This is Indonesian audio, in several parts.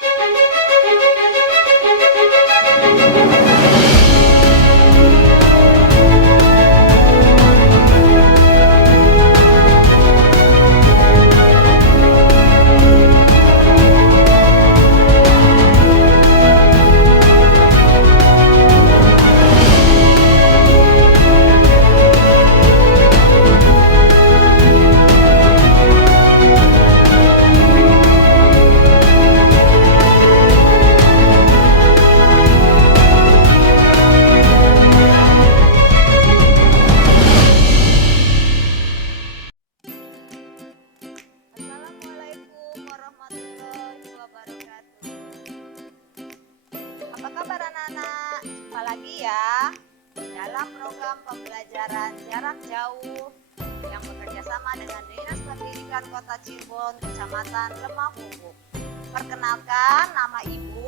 Assalamualaikum warahmatullahi wabarakatuh. Apa kabar anak-anak? Jumpa lagi ya dalam program pembelajaran jarak jauh yang bekerja sama dengan Dinas Pendidikan Kota Cirebon, Kecamatan Lemah Bungkuk. Perkenalkan, nama Ibu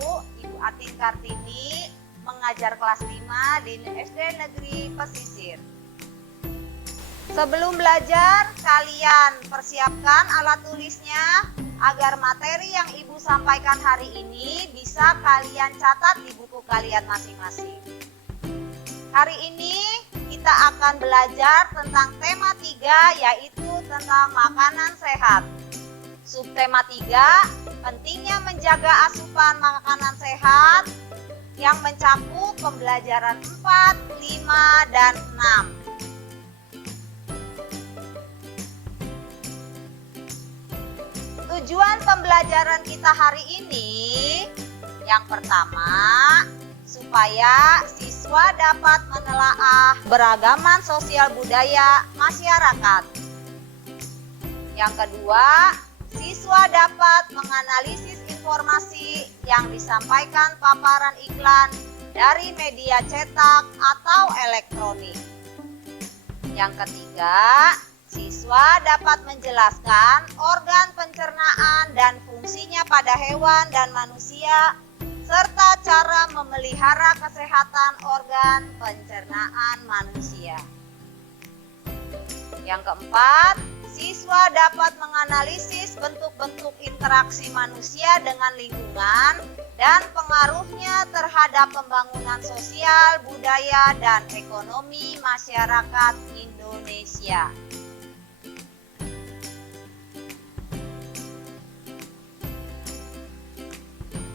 Atin Kartini, mengajar kelas 5 di SD Negeri Pesisir. Sebelum belajar, kalian persiapkan alat tulisnya agar materi yang Ibu sampaikan hari ini bisa kalian catat di buku kalian masing-masing. Hari ini kita akan belajar tentang tema 3, yaitu tentang makanan sehat. Subtema 3, pentingnya menjaga asupan makanan sehat, yang mencakup pembelajaran 4, 5, dan 6. Tujuan pembelajaran kita hari ini, yang pertama, supaya siswa dapat menelaah beragaman sosial budaya masyarakat. Yang kedua, siswa dapat menganalisis informasi yang disampaikan paparan iklan dari media cetak atau elektronik. Yang ketiga, siswa dapat menjelaskan organ pencernaan dan fungsinya pada hewan dan manusia, serta cara memelihara kesehatan organ pencernaan manusia. Yang keempat, siswa dapat menganalisis bentuk-bentuk interaksi manusia dengan lingkungan dan pengaruhnya terhadap pembangunan sosial, budaya, dan ekonomi masyarakat Indonesia.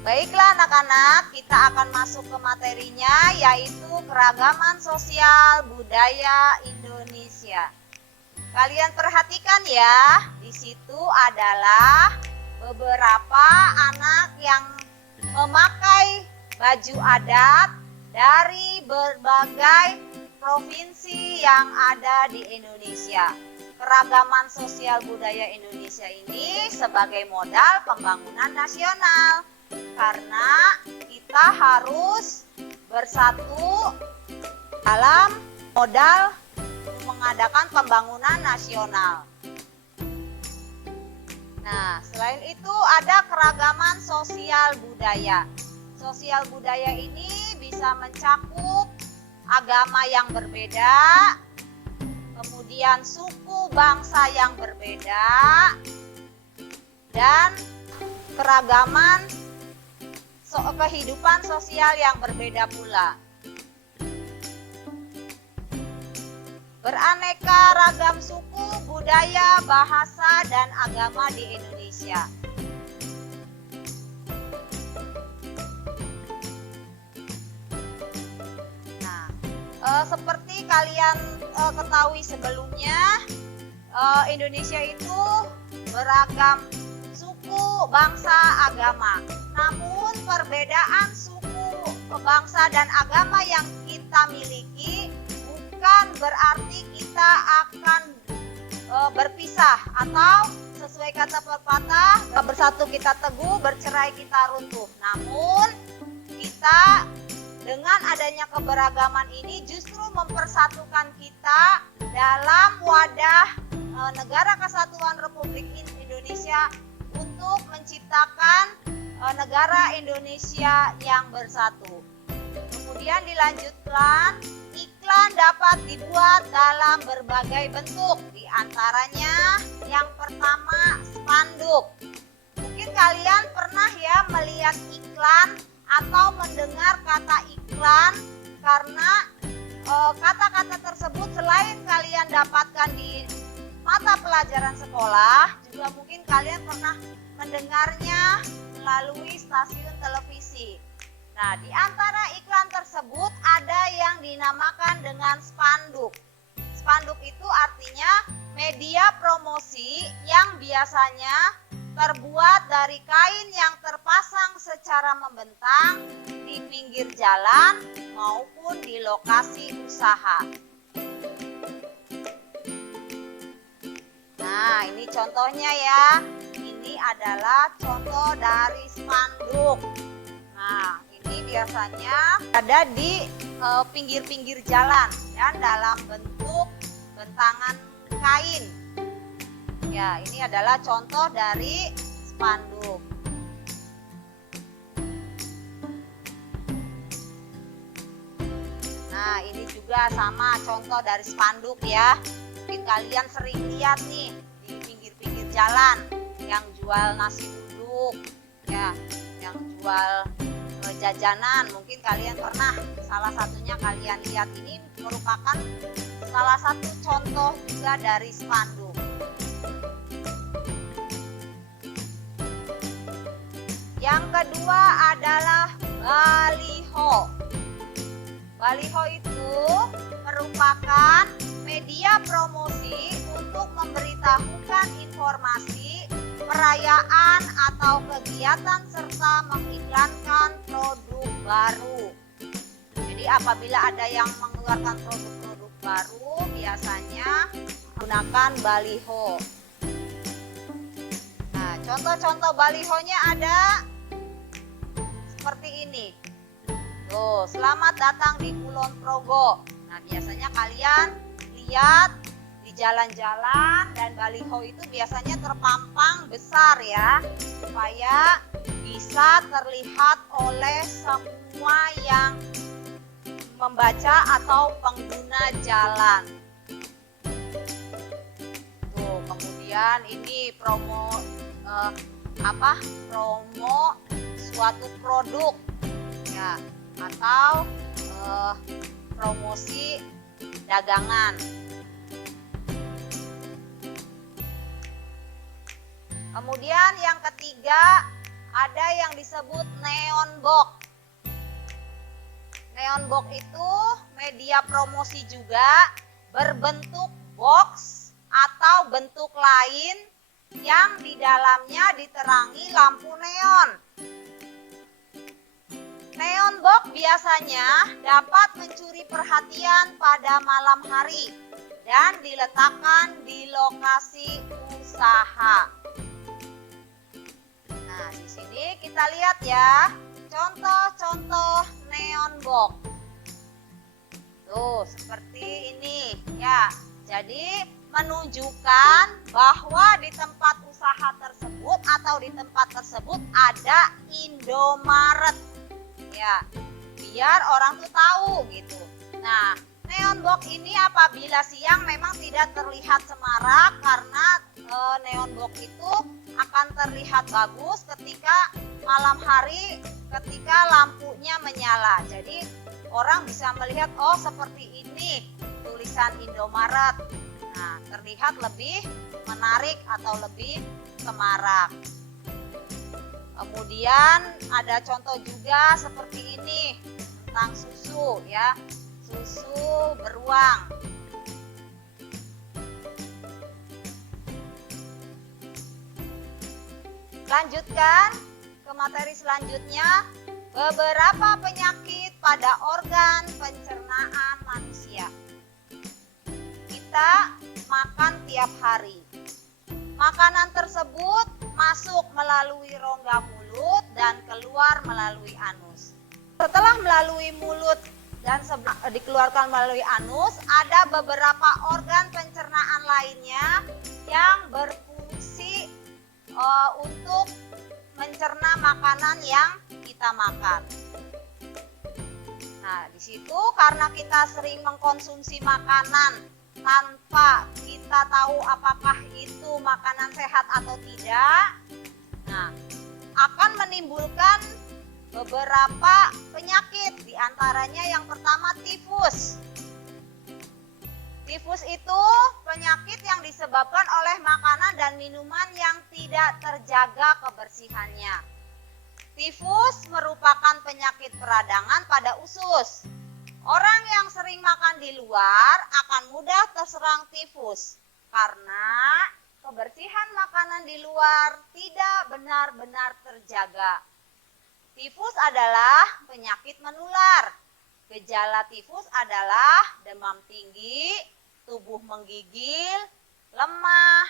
Baiklah anak-anak, kita akan masuk ke materinya, yaitu keragaman sosial budaya Indonesia. Kalian perhatikan ya, di situ adalah beberapa anak yang memakai baju adat dari berbagai provinsi yang ada di Indonesia. Keragaman sosial budaya Indonesia ini sebagai modal pembangunan nasional. Karena kita harus bersatu dalam modal mengadakan pembangunan nasional. Nah, selain itu ada keragaman sosial budaya. Sosial budaya ini bisa mencakup agama yang berbeda, kemudian suku bangsa yang berbeda, dan keragaman kehidupan sosial yang berbeda pula. Beraneka ragam suku, budaya, bahasa, dan agama di Indonesia. Nah, seperti kalian ketahui sebelumnya, Indonesia itu beragam suku, bangsa, agama. Namun perbedaan suku, bangsa, dan agama yang kita miliki bukan berarti kita akan berpisah atau sesuai kata pepatah, bersatu kita teguh, bercerai kita runtuh. Namun kita dengan adanya keberagaman ini justru mempersatukan kita dalam wadah Negara Kesatuan Republik Indonesia untuk menciptakan negara Indonesia yang bersatu. Kemudian dilanjutkan, iklan dapat dibuat dalam berbagai bentuk. Di antaranya yang pertama spanduk. Mungkin kalian pernah ya melihat melihat iklan atau mendengar kata iklan, karena kata-kata tersebut selain kalian dapatkan di mata pelajaran sekolah, juga mungkin kalian pernah mendengarnya melalui stasiun televisi. Nah, di antara iklan tersebut ada yang dinamakan dengan spanduk. Spanduk itu artinya media promosi yang biasanya terbuat dari kain yang terpasang secara membentang di pinggir jalan maupun di lokasi usaha. Nah, ini contohnya ya. Ini adalah contoh dari spanduk. Nah, ini biasanya ada di pinggir-pinggir jalan dan dalam bentuk bentangan kain. Ya, ini adalah contoh dari spanduk. Nah, ini juga sama contoh dari spanduk ya. Mungkin kalian sering lihat nih di pinggir-pinggir jalan yang jual nasi uduk, ya, yang jual jajanan. Mungkin kalian pernah, salah satunya kalian lihat. Ini merupakan salah satu contoh juga dari spanduk. Yang kedua adalah baliho. Baliho itu merupakan media promosi untuk memberitahukan informasi, perayaan atau kegiatan serta mengiklankan produk baru. Jadi apabila ada yang mengeluarkan produk-produk baru, biasanya menggunakan baliho. Nah, contoh-contoh balihonya ada seperti ini. Tuh, selamat datang di Kulon Progo. Nah, biasanya kalian lihat di jalan-jalan dan baliho itu biasanya terpampang besar ya, supaya bisa terlihat oleh semua yang membaca atau pengguna jalan. Tuh, kemudian ini promo promo suatu produk ya, atau promosi dagangan. Kemudian yang ketiga ada yang disebut neon box. Neon box itu media promosi juga berbentuk box atau bentuk lain yang di dalamnya diterangi lampu neon. Neon box biasanya dapat mencuri perhatian pada malam hari dan diletakkan di lokasi usaha. Nah, di sini kita lihat ya, contoh-contoh neon box. Tuh, seperti ini ya. Jadi menunjukkan bahwa di tempat usaha tersebut atau di tempat tersebut ada Indomaret. Ya, biar orang tuh tahu gitu. Nah, neon box ini apabila siang memang tidak terlihat semarak, karena neon box itu akan terlihat bagus ketika malam hari, ketika lampunya menyala. Jadi orang bisa melihat, oh seperti ini tulisan Indomaret. Nah, terlihat lebih menarik atau lebih semarak. Kemudian ada contoh juga seperti ini tentang susu ya, susu beruang. Lanjutkan ke materi selanjutnya, beberapa penyakit pada organ pencernaan manusia. Kita makan tiap hari. Makanan tersebut masuk melalui rongga mulut dan keluar melalui anus. Setelah melalui mulut dan dikeluarkan melalui anus, ada beberapa organ pencernaan lainnya yang berfungsi untuk mencerna makanan yang kita makan. Nah, di situ karena kita sering mengkonsumsi makanan tanpa kita tahu apakah itu makanan sehat atau tidak, nah, akan menimbulkan beberapa penyakit, diantaranya yang pertama tifus. Tifus itu penyakit yang disebabkan oleh makanan dan minuman yang tidak terjaga kebersihannya. Tifus merupakan penyakit peradangan pada usus. Orang yang sering makan di luar akan mudah terserang tifus karena kebersihan makanan di luar tidak benar-benar terjaga. Tifus adalah penyakit menular. Gejala tifus adalah demam tinggi, tubuh menggigil, lemah,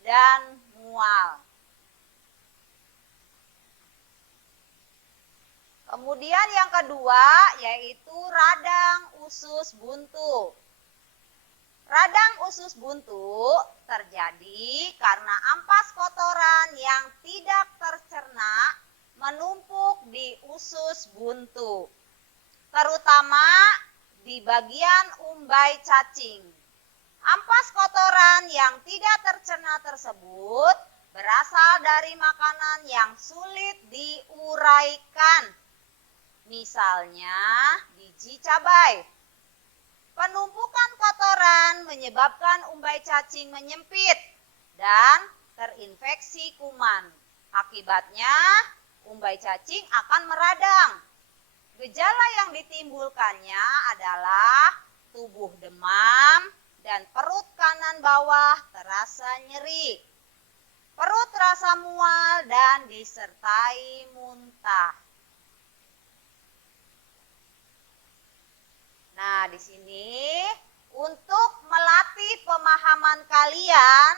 dan mual. Kemudian yang kedua yaitu radang usus buntu. Radang usus buntu terjadi karena ampas kotoran yang tidak tercerna menumpuk di usus buntu, terutama di bagian umbai cacing. Ampas kotoran yang tidak tercerna tersebut berasal dari makanan yang sulit diuraikan, misalnya biji cabai. Penumpukan kotoran menyebabkan umbai cacing menyempit dan terinfeksi kuman. Akibatnya, umbai cacing akan meradang. Gejala yang ditimbulkannya adalah tubuh demam dan perut kanan bawah terasa nyeri. Perut terasa mual dan disertai muntah. Nah, di sini untuk melatih pemahaman kalian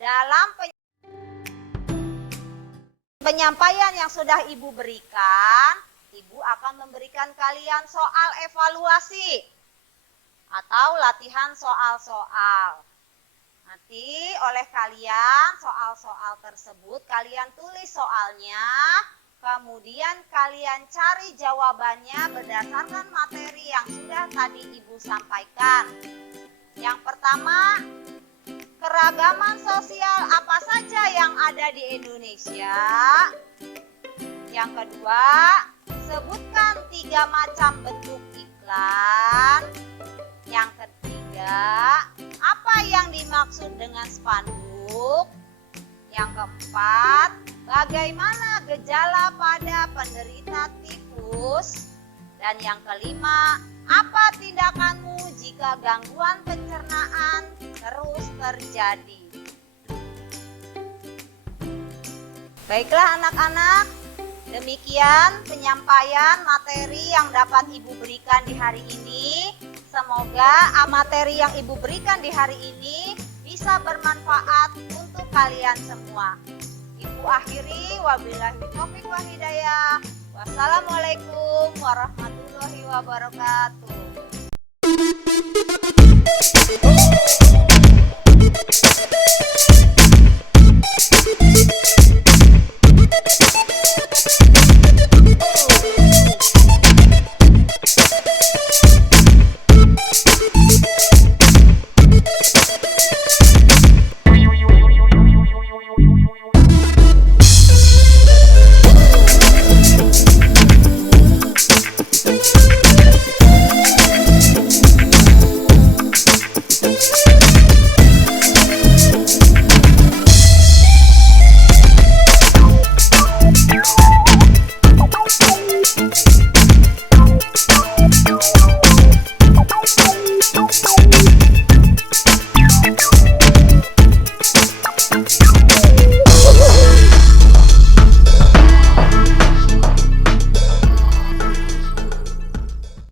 dalam penyampaian yang sudah Ibu berikan, Ibu akan memberikan kalian soal evaluasi atau latihan soal-soal. Nanti oleh kalian soal-soal tersebut kalian tulis soalnya, kemudian kalian cari jawabannya berdasarkan materi yang sudah tadi Ibu sampaikan. Yang pertama, keragaman sosial apa saja yang ada di Indonesia? Yang kedua, sebutkan 3 macam bentuk iklan. Yang ketiga, apa yang dimaksud dengan spanduk? Yang keempat, bagaimana gejala pada penderita tifus? Dan yang kelima, apa tindakanmu jika gangguan pencernaan terus terjadi? Baiklah anak-anak, demikian penyampaian materi yang dapat Ibu berikan di hari ini. Semoga materi yang Ibu berikan di hari ini bisa bermanfaat untuk kalian semua. Ibu akhiri, wabillahi taufiq wal hidayah. Wassalamualaikum warahmatullahi wabarakatuh.